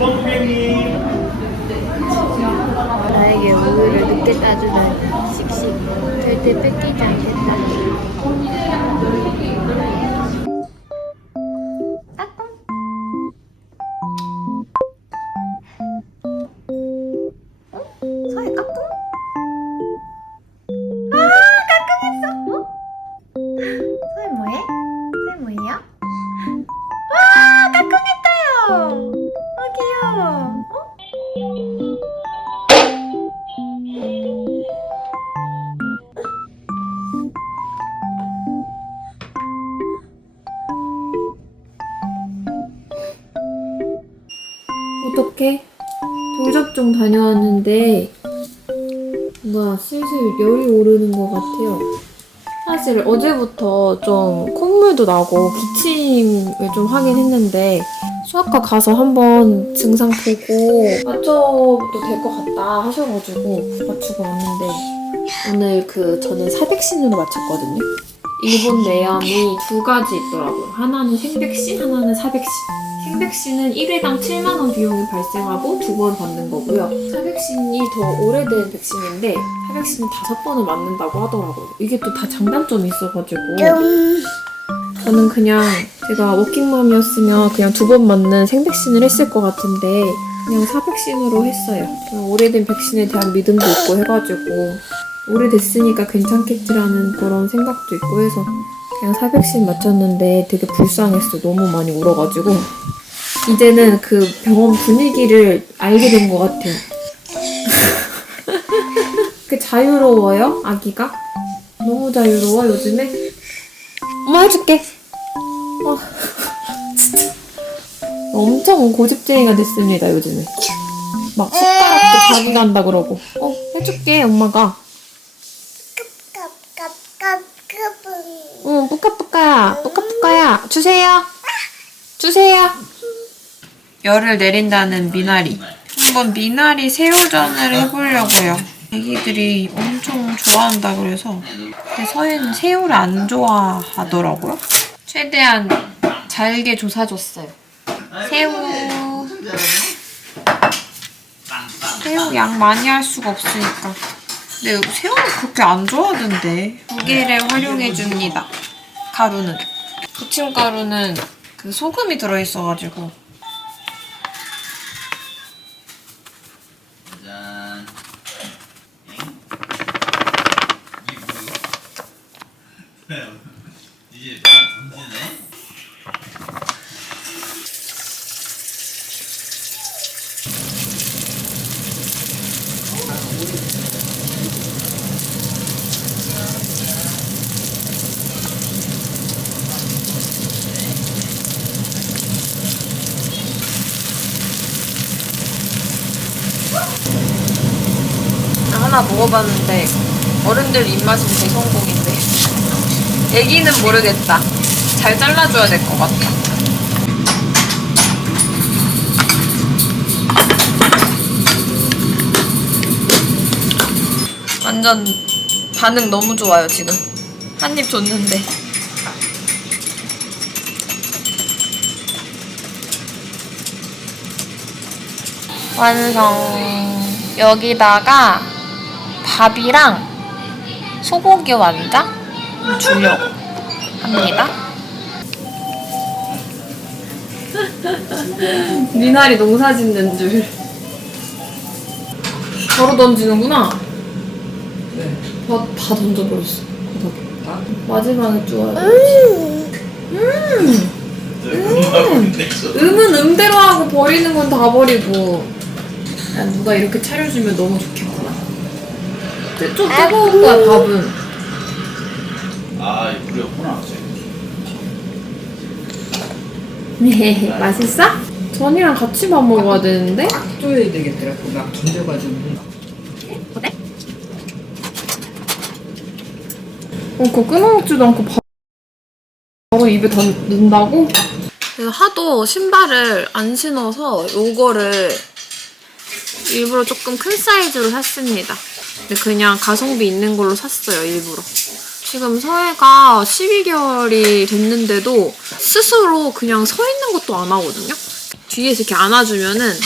6번 고객님. 나에게 우유를 늦게 따주다니 씩씩 절대 뺏기지 않겠다. 어떡해? 돌접종 다녀왔는데 뭔가 슬슬 열이 오르는 것 같아요. 사실 어제부터 좀 콧물도 나고 기침을 좀 하긴 했는데 수학과 가서 한번 증상 보고 맞춰도 될 것 같다 하셔가지고 맞추고 왔는데 오늘 그 저는 사백신으로 맞췄거든요. 일본 내암이 두 가지 있더라고요. 하나는 생백신, 하나는 사백신. 생백신은 1회당 7만원 비용이 발생하고 두 번 받는 거고요. 사백신이 더 오래된 백신인데 사백신은 다섯 번을 맞는다고 하더라고요. 이게 또 다 장단점이 있어가지고 저는 그냥 제가 워킹맘이었으면 그냥 두 번 맞는 생백신을 했을 것 같은데 그냥 사백신으로 했어요. 그냥 오래된 백신에 대한 믿음도 있고 해가지고 오래됐으니까 괜찮겠지라는 그런 생각도 있고 해서 그냥 사백신 맞췄는데 되게 불쌍했어. 너무 많이 울어가지고. 이제는 그 병원 분위기를 알게 된 것 같아요. 그 자유로워요, 아기가? 너무 자유로워, 요즘에? 엄마 해줄게. 어, 진짜. 엄청 고집쟁이가 됐습니다, 요즘에. 막 손가락도 자기가 한다 그러고. 어, 해줄게, 엄마가. 응, 뿌까뿌까야, 뿌까뿌까야. 주세요. 주세요. 열을 내린다는 미나리. 한번 미나리 새우전을 해보려고요. 애기들이 엄청 좋아한다 그래서. 근데 서해는 새우를 안 좋아하더라고요. 최대한 잘게 조사줬어요. 새우. 새우 양 많이 할 수가 없으니까. 근데 새우는 그렇게 안 좋아하던데. 두 개를 활용해 줍니다. 가루는. 부침가루는 그 소금이 들어있어가지고. 먹어봤는데 어른들 입맛은 대성공인데 애기는 모르겠다. 잘 잘라줘야 될 것 같아. 완전 반응 너무 좋아요 지금. 한 입 줬는데. 완성. 여기다가 밥이랑 소고기 완장 주려고 합니다. 미나리 농사 짓는 줄. 바로 던지는구나. 다, 다 던져버렸어. 바닥에. 마지막에 쪼아야 음. 음. 음은 음대로 하고 버리는 건 다 버리고. 야, 누가 이렇게 차려주면 너무 좋겠구 나. 근데 좀 뜨거울 거야, 밥은. 아, 그랬구나. 네, 맛있어? 전이랑 같이 밥 먹어야 되는데? 줘야 되겠더라고 막 던져가지고 어때? 어, 그거 끊어먹지도 않고 바- 바로 입에 다 넣는다고? 그래서 하도 신발을 안 신어서 요거를 일부러 조금 큰 사이즈로 샀습니다. 근데 그냥 가성비 있는 걸로 샀어요, 일부러. 지금 서해가 12개월이 됐는데도 스스로 그냥 서 있는 것도 안 하거든요? 뒤에서 이렇게 안아주면은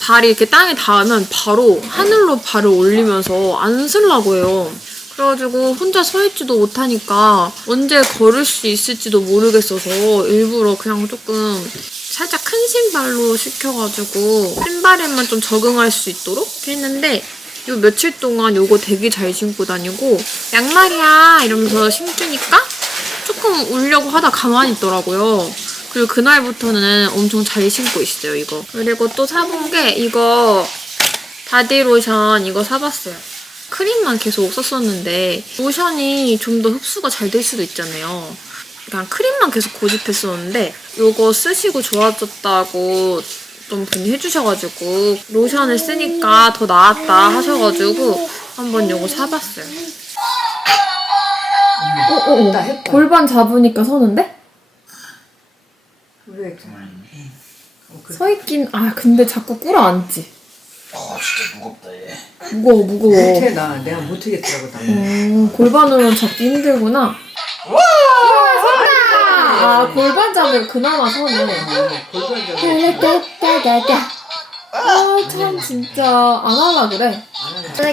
발이 이렇게 땅에 닿으면 바로 하늘로 발을 올리면서 안 쓰려고 해요. 그래가지고 혼자 서 있지도 못하니까 언제 걸을 수 있을지도 모르겠어서 일부러 그냥 조금 살짝 큰 신발로 시켜가지고 신발에만 좀 적응할 수 있도록 했는데 요 며칠 동안 요거 되게 잘 신고 다니고 양말이야 이러면서 신기니까 조금 울려고 하다 가만히 있더라고요. 그리고 그날부터는 엄청 잘 신고 있어요, 이거. 그리고 또 사본 게 이거 바디로션 이거 사봤어요. 크림만 계속 썼었는데 로션이 좀 더 흡수가 잘 될 수도 있잖아요. 그냥 크림만 계속 고집했었는데 이거 쓰시고 좋아졌다고 좀 분이 해주셔가지고 로션을 쓰니까 더 나았다 하셔가지고 한번 이거 사봤어요. 어, 어, 나 했다. 골반 잡으니까 서는데? 왜? 있네. 어, 그, 서 있긴 아 근데 자꾸 꿇어 앉지. 어 진짜 무겁다 얘. 무거워 무거워. 못해 나 내가 못하겠더라고 나. 음, 골반으로는 잡기 힘들구나. 아 골반 잡으면 그나마 서네. 골반 잡고 따따따따따. 아 참 진짜 안 하려 그래.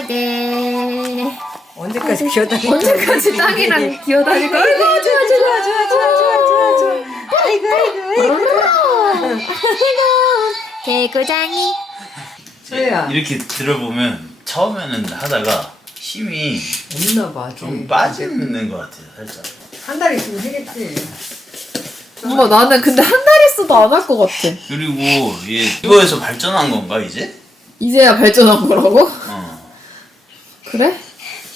네. 언제까지 기어다니고 언제까지 땅이랑 기어다니고 아이고 좋아 좋아 좋아 좋아 좋아 좋아. 아이고 아이고 개구장이 소혜야 이렇게 들어보면 처음에는 하다가 힘이 없나 봐. 좀 빠지는 것 같아요 살짝. 한 달 있으면 하겠지. 엄마 나는 근데 한 달 있어도 안 할 것 같아. 그리고 얘 이거에서 발전한 건가 이제? 이제야 발전한 거라고? 어. 그래?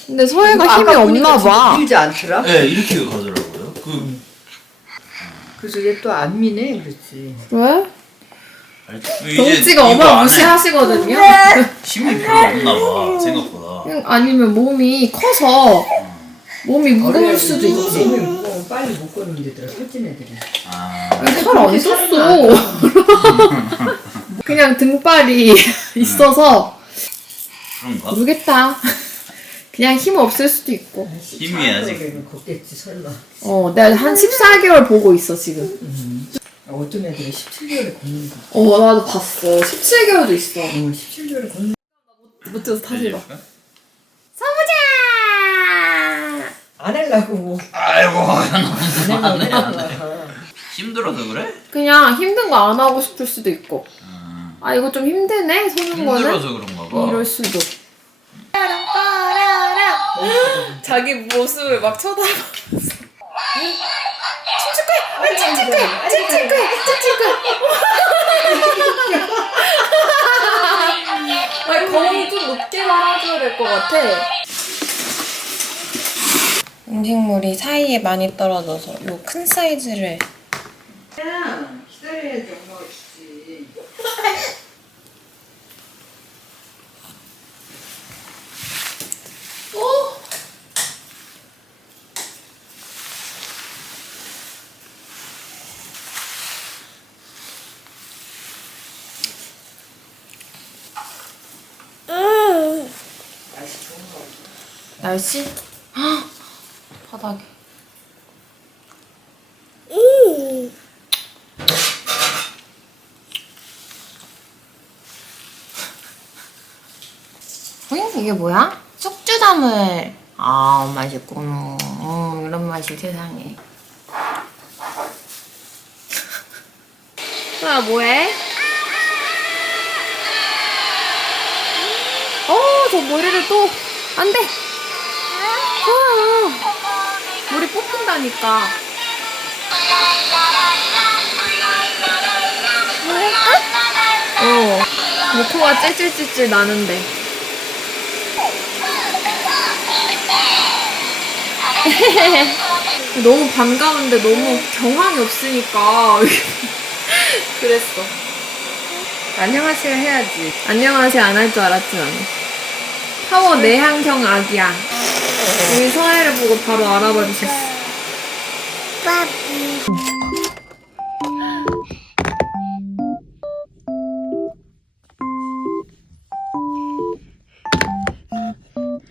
근데 서해가 힘이 없나 봐. 밀지 않더라. 네 이렇게 가더라고요. 그 그래서 얘 또 안 미네 그렇지. 왜? 발- 이제 덩치가 이거 안에 어마무시하시거든요. 힘이 별로 없나 봐 생각보다. 그냥 아니면 몸이 커서 몸이 무거울 수도 있지. 몸이 빨리 못 걷는 데더라 살찐 애들이. 아 살안 썼어. 그냥 등발이 있어서 그런가? 모르겠다. 그냥 힘 없을 수도 있고. 힘이 아직 그러면 걷겠지 설마. 어, 내가 한 14개월 보고 있어, 지금. 어떤 애들은 17개월에 걷는 거. 어, 나도 봤어. 17개월도 있어. 어, 17개월에 걷는 못 뛰어서 타지 마. 해줄까? 서보자! 안 하려고. 아이고 안 하려고. 힘들어서 그래? 그냥 힘든 거 안 하고 싶을 수도 있고. 음, 아, 이거 좀 힘드네, 서는 거는. 힘들어서 그런가 봐. 이럴 수도. 자기 모습을 막! 춤출 거야! 춤출 거야! 아니, 거울 좀 높게 말아줘야 될 것 같아. 음식물이 사이에 많이 떨어져서 요 큰 사이즈를 그냥 기다려야지 엄마가 주지. 날씨 좋은 거 같아. 날씨? 헉! 바닥에. 응? 이게 뭐야? 숙주나물. 아, 맛있구나. 어, 이런 맛이 세상에. 야, 뭐해? 어, 저 머리를 또. 안 돼! 아, 머리 뽑힌다니까. 어, 모코가 찔찔찔찔 나는데. 너무 반가운데 너무 경황이 없으니까 그랬어. 안녕하세요 해야지. 안녕하세요 안 할 줄 알았지 나는. 파워 내향형 아기야. 우리 서해를 보고 바로 알아봐 주셨어.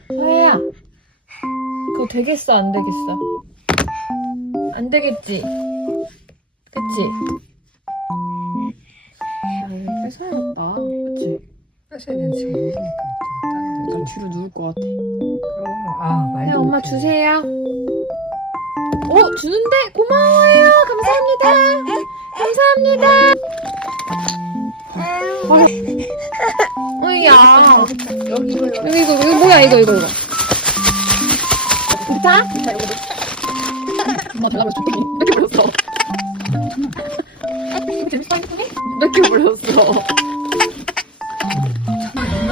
서해야, 그거 되겠어 안 되겠어? 안 되겠지? 그치? 사실은 지금 모르니 까좀 뒤로 누울 것 같아. 그럼 아 말도 네, 엄마 못해. 주세요. 어, 주는데 고마워요. 감사합니다. 감사합니다. 어이야. 여기 이거 여기 이거 이거 뭐야 이거 이거 이거. 자, 자 이거. 엄마 내가 몇개 불렀어? 몇개 불렀어?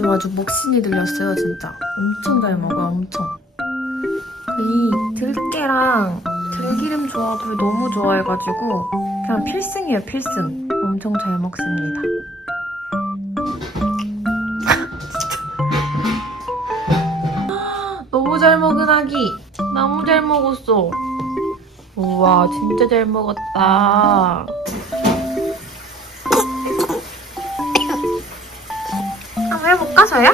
요즘 아주 목신이 들렸어요 진짜 엄청 잘 먹어요 엄청 그이 들깨랑 들기름 조합을 너무 좋아해가지고 그냥 필승이에요 필승 엄청 잘 먹습니다 너무 잘 먹은 아기. 너무 잘 먹었어. 우와, 진짜 잘 먹었다. 해볼까, 저야?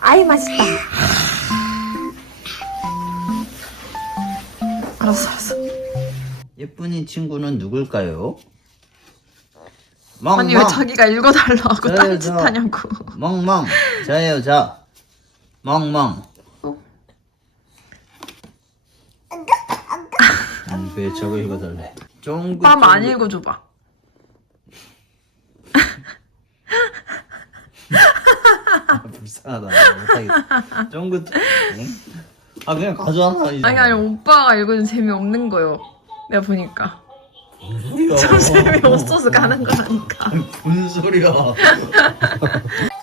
아이, 맛있다. 알았어, 알았어. 예쁜 이 친구는 누굴까요? 멍멍. 아니, 왜 자기가 읽어달라고 저요, 딴짓 저. 하냐고. 멍멍. 저예요 저. 멍멍. 아니 왜 저거 읽어달래? 쫑긋. 한번 안. 읽어줘봐. 아, 못하겠어. 쫑긋. 응? 아 그냥 가져와. 이제. 아니, 아니, 오빠가 읽어준 재미없는 거요. 내가 보니까. 뭔 소리야? 좀 재미없어서 가는 거라니까. 뭔 소리야?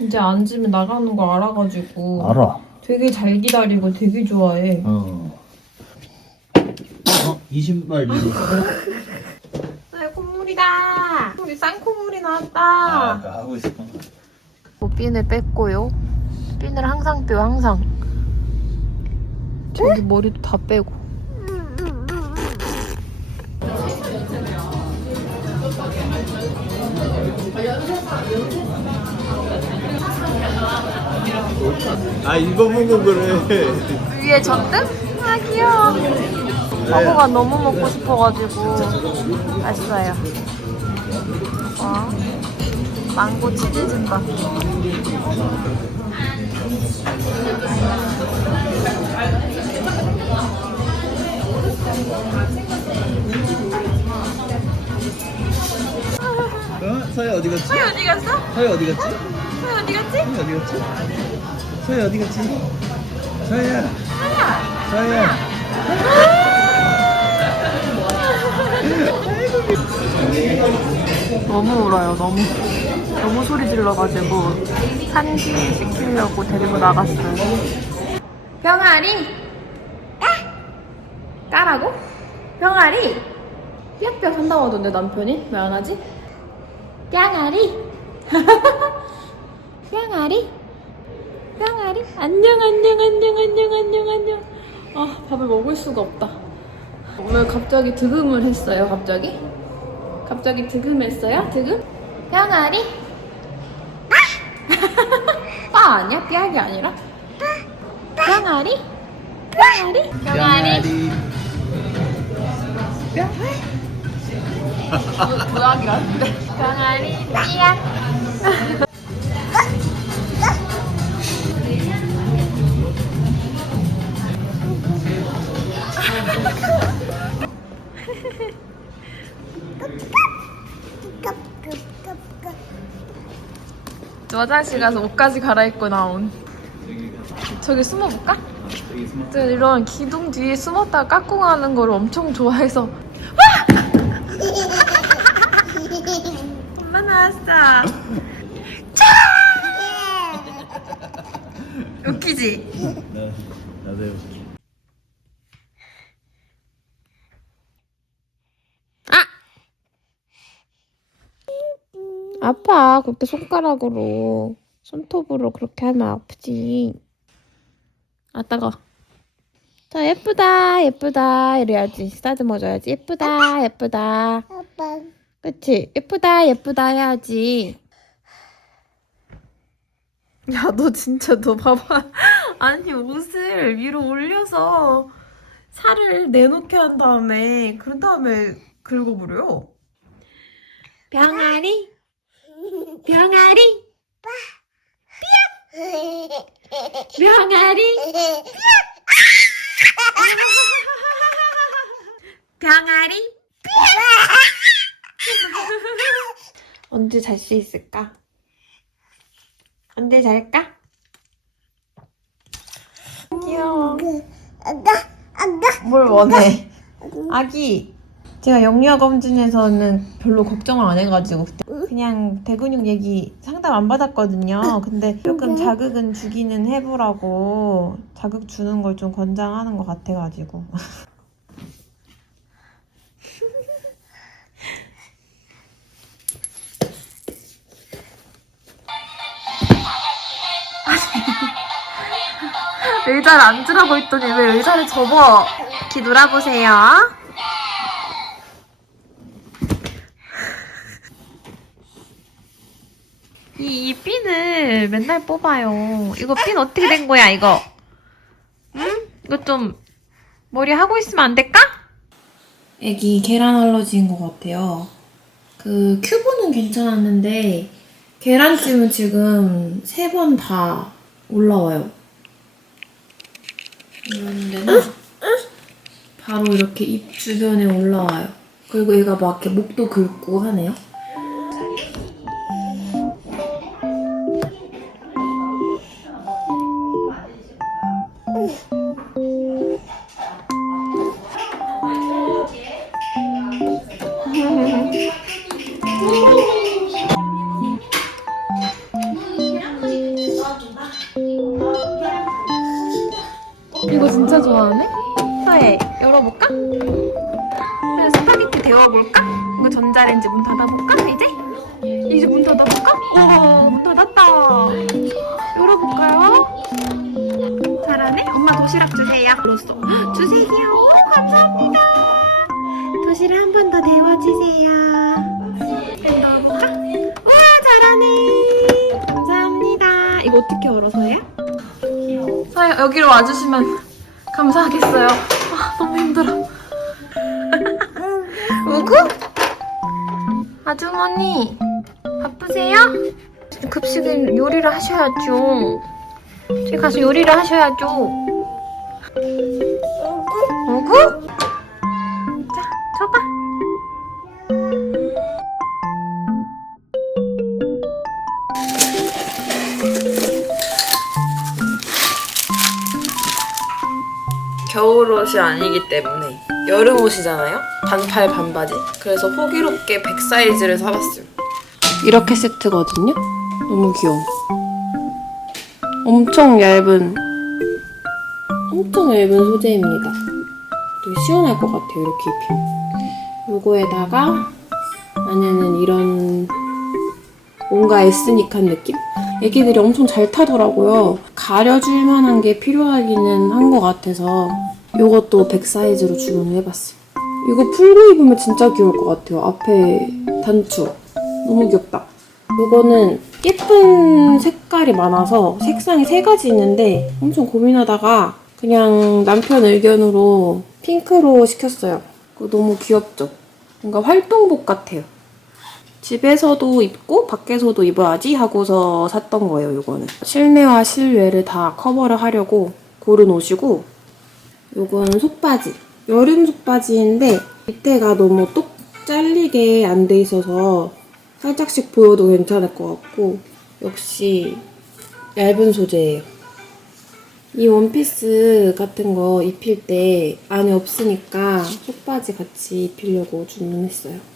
이제 앉으면 나가는 거 알아가지고 알아. 되게 잘 기다리고 되게 좋아해 어. 어? 이 신발 이거. 아 콧물이다 우리 쌍콧물이 아, 나왔다 아까 하고 있어. 뭐 핀을 뺐고요 핀을 항상 빼요 항상 저기 머리도 다 빼고 아 이거 보고 그래. 위에 전등? 아 귀여워. 버거가 너무 먹고 싶어가지고 왔어요. 와, 망고 치즈 즘밥. 어? 서희 어디 갔지? 서희 어디 갔어? 서희 어디 갔지? 서희 어디 갔지? 서희 어디 갔지? 서희 어디 갔지? 서희야. 서희야. 너무 울어요. 너무 너무 소리 질러가지고 산지 시키려고 데리고 나갔어요. 병아리 까 까라고? 병아리 삐약삐약 한다고 하던데 남편이 왜 안 하지? 뿅아리 뿅아리 뿅아리 안녕 안녕 안녕 안녕 안녕 안녕 아 밥을 먹을 수가 없다 오늘 갑자기 득음을 했어요 갑자기 갑자기 득음했어요? 득음? 뿅아리? 빠 아니야? 삐약이 아니라? 뿅아리? 뿅아리? 뿅아리? 부학이 같은데 뿅아리 삐약 화장실 가서 옷까지 갈아입고 나온. 저기 숨어볼까? 제가 이런 기둥 뒤에 숨었다가 깎고 가는 걸 엄청 좋아해서. 와! 엄마 나왔어. 웃기지? 나도 해볼게. 아파. 그렇게 손가락으로, 손톱으로 그렇게 하면 아프지. 아, 따가. 자, 예쁘다, 예쁘다. 이래야지. 쓰다듬어줘야지. 예쁘다, 예쁘다. 그치? 예쁘다, 예쁘다 해야지. 야, 너 진짜, 너 봐봐. 아니, 옷을 위로 올려서 살을 내놓게 한 다음에, 그런 다음에 긁어버려. 병아리? 병아리? 병아리? 병아리? 언제 잘 수 있을까? 언제 잘까? 귀여워. 뭘 원해? 아기. 제가 영유아 검진에서는 별로 걱정을 안 해가지고 그때 그냥 대근육 얘기 상담 안 받았거든요. 근데 조금 자극은 주기는 해보라고 자극 주는 걸 좀 권장하는 것 같아가지고. 의자를 앉으라고 했더니 왜 의자를 접어? 기 놀아보세요. 이, 이 핀을 맨날 뽑아요. 이거 핀 어떻게 된 거야, 이거? 응? 이거 좀 머리 하고 있으면 안 될까? 애기 계란 알러지인 것 같아요. 그 큐브는 괜찮았는데 계란찜은 지금 세 번 다 올라와요. 이런 데는 바로 이렇게 입 주변에 올라와요. 그리고 얘가 막 이렇게 목도 긁고 하네요. 사에 열어볼까? 스파게티 데워볼까? 이거 전자레인지 문 닫아볼까? 이제? 이제 문 닫아볼까? 오, 문 닫았다. 열어볼까요? 잘하네? 엄마 도시락 주세요. 그랬어. 주세요. 오, 감사합니다. 도시락 한 번 더 데워주세요. 그럼 넣어볼까? 우와, 잘하네. 감사합니다. 이거 어떻게 열어서 해요? 여기로 와주시면 감사하겠어요. 아, 너무 힘들어. 우구? 아주머니 바쁘세요? 급식은 요리를 하셔야죠. 저기 가서 요리를 하셔야죠. 우구? 자, 줘봐. 겨울옷이 아니기 때문에 여름옷이잖아요? 반팔 반바지 그래서 호기롭게 100 사이즈를 사봤어요 이렇게 세트거든요? 너무 귀여워 엄청 얇은 엄청 얇은 소재입니다 되게 시원할 것 같아요 이렇게 입히면 요거에다가 안에는 이런 뭔가 에스닉한 느낌? 애기들이 엄청 잘 타더라고요. 가려줄 만한 게 필요하기는 한 것 같아서 이것도 100 사이즈로 주문을 해봤어요. 이거 풀고 입으면 진짜 귀여울 것 같아요. 앞에 단추. 너무 귀엽다. 이거는 예쁜 색깔이 많아서 색상이 세 가지 있는데 엄청 고민하다가 그냥 남편 의견으로 핑크로 시켰어요. 너무 귀엽죠? 뭔가 활동복 같아요. 집에서도 입고 밖에서도 입어야지 하고서 샀던 거예요, 이거는. 실내와 실외를 다 커버를 하려고 고른 옷이고 요거는 속바지. 여름 속바지인데 밑에가 너무 똑 잘리게 안 돼 있어서 살짝씩 보여도 괜찮을 것 같고 역시 얇은 소재예요. 이 원피스 같은 거 입힐 때 안에 없으니까 속바지 같이 입히려고 주문했어요.